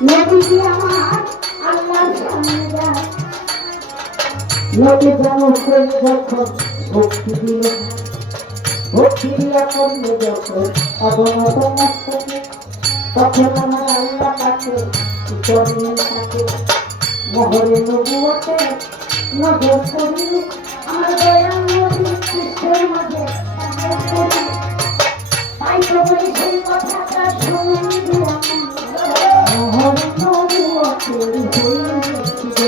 নবীজি আমার আল্লাহর সামনে যায়, নবী যেমন করে যখন ভক্তি দিল, ভক্তি দিয়া করলে যখন অবনত মস্তকে, তখন আমার আল্লাহ তাকে জন্মে থাকে মোহরে নবুয়তে নজর করি, আমার দয়াল নবী কৃষ্ণের মাঝে তাই তো বলি সেই কথাটা শুনে মোহরে নবুয়তে হয়েছিল,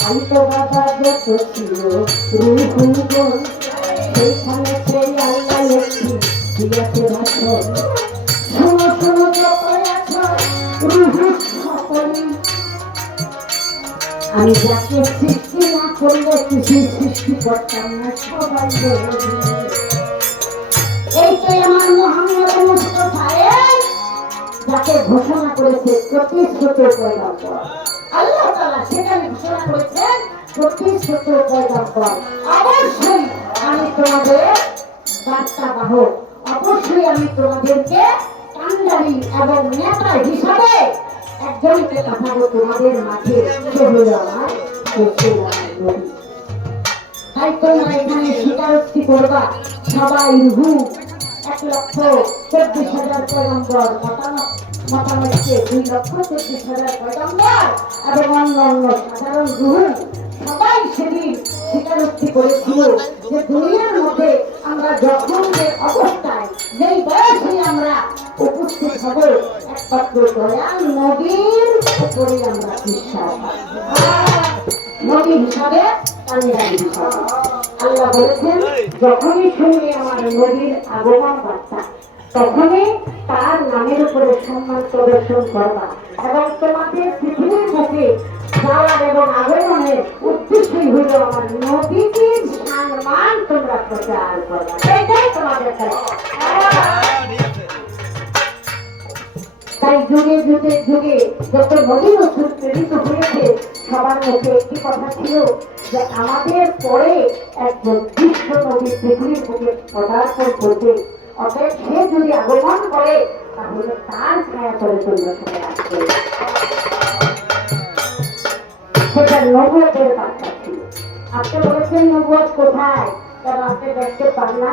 তাই তো বাবা যত ছিল রূপগণ, সেইখানে সেই আল্লাহ লক্ষ্মী দিয়াছে ভাষণ, শোনো শোনো যত আছো রূহ সকলে, আমি যাকে সৃষ্টি না করলে কিছু সৃষ্টি করতাম না, সবাই এই তো আমার মুহাম্মদ মুস্তাফা যাকে ঘোষণা করেছে প্রতিশ্রুত পয়গম্বর, আল্লাহ তাআলা সেখানে ঘোষণা করেছেন প্রতিশ্রুত পয়গম্বর। অবশ্যই আমি তোমাদের বার্তাবাহক, অবশ্যই আমি তোমাদেরকে কান্ডারি এবং নেতা হিসাবে একজনকে পাঠাবো তোমাদের মাঝে, সে হলো আমার নবী। তাই তোমরা এখানে স্বীকারোক্তি করবা সবাই রূহ 1,24,000 পয়গম্বর, মতামতকে 2,24,000 পয়গম্বর এবং অন্য সাধারণ রূহ সবাই সেদিন স্বীকারোক্তি করেছিল যে দুনিয়ার মধ্যে আমরা যখন যে অবস্থায় যেই বয়সে আমরা উপস্থিত হব, একমাত্র দয়াল নবীর উপরে আমরা বিশ্বাস, নবী হিসাবে আল্লাহ বলেছেন যখনই শুনবে আমার নবীর আগমন বার্তা, তখনই তার নামের উপরে সম্মান প্রদর্শন করবা এবং তোমাদের পৃথিবীর বুকে যাওয়ার এবং আগমনের উদ্দেশ্যই হইল আমার নবীর সম্মান তোমরা প্রচার করবা, এটাই তোমাদের কাজ। তাই যুগে যুগে যুগে যত নবী রাসূল প্রেরিত হয়েছে, সবার মধ্যে একটি কথা ছিল যে আমাদের পরে একজন বিশ্ব নবী পৃথিবীর বুকে পদার্পণ করবে, অতএব সে যদি আগমন করে তাহলে তার ছায়া করে তোমরা সবাই আসবে, সেটা নবুয়তের বার্তা ছিল। আপনি বলেছেন নবুয়ত কোথায়, কারণ আপনি দেখতে পান না।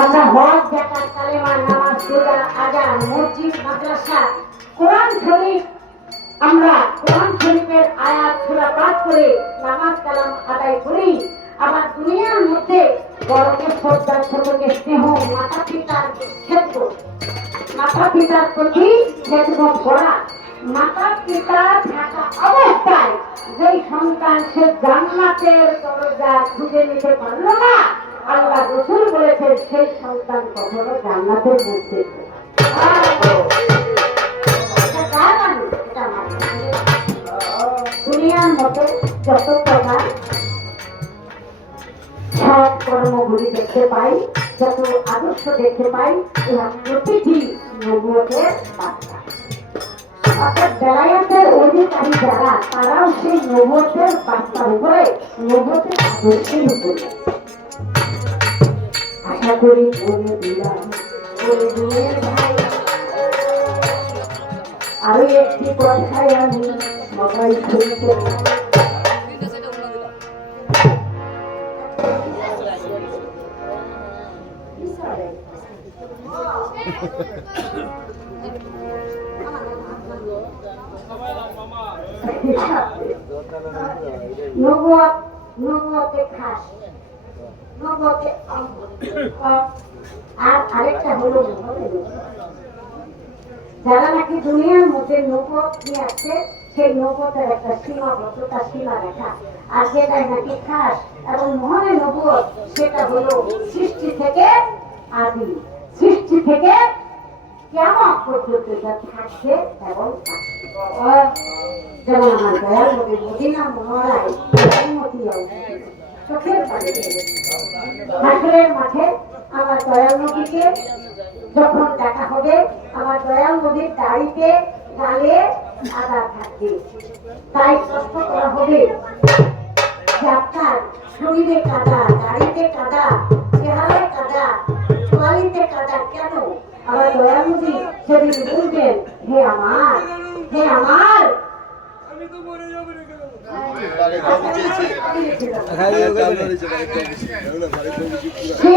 আমরা হজ, যাকাত, কালেমা, নামাজ, রোজা, আযান, মসজিদ, মাদ্রাসা, কোরআন শরীফ, আমরা কোরআন শরীফের আয়াত সূরা পাঠ করে নামাজ কালাম আদায় করি। আবার দুনিয়ার মধ্যে বড়কে শ্রদ্ধা, ছোটকে স্নেহ, মাতা পিতার ক্ষেত্র, মাতা পিতার প্রতি খেদমত করা, মাতা পিতা থাকা অবস্থায় যেই সন্তান সে জান্নাতের দরজা খুঁজে নিতে পারল না, আল্লাহ রাসূল বলেছেন সেই সন্তান কখনো জান্নাতের মধ্যে দুনিয়ার মতো যত প্রকার সৎ কর্মগুলি দেখতে পাই, যত আদর্শ দেখতে পাই, এরা প্রতিটি নবুয়তের বার্তা। অর্থাৎ বেলায়েতের অধিকারী যারা, তারাও সেই নবুয়তের বার্তার উপরে, নবুয়তের আদর্শের উপরে। আশা করি বলে দিলাম, বলে দিয়ে ভাই আরো একটি কথায় আমি সবাই শুনতে নবুয়তে খাস, নবুয়তে আর আরেকটা হলো যারা নাকি দুনিয়ার মধ্যে নবুয়ত নিয়ে আসছে, সেই নবুয়তের একটা সীমাবদ্ধতা, সীমা রেখা, আর যেটাই নাকি খাস এবং মহানের নবুয়ত, সেটা হলো সৃষ্টি থেকে আদি, সৃষ্টি থেকে কিয়ামত পর্যন্ত যা থাকছে এবং যেমন আমার দয়াল নবী মদিনা মুনাওয়ারায় চোখের পানি হাসরের মাঠে আমার দয়াল নবীকে যখন দেখা হবে, আমার দয়াল নবীর দাড়িতে গালে আঘাত থাকবে, তাই প্রশ্ন করা হবে যে আপনার শরীরে কাদা, দাড়িতে কাদা, চেহারায় কাদা, চোয়ালিতে কাদা কেন? আমার দয়াল নবী সেদিন বলবেন হে আমার, হে আমার। সে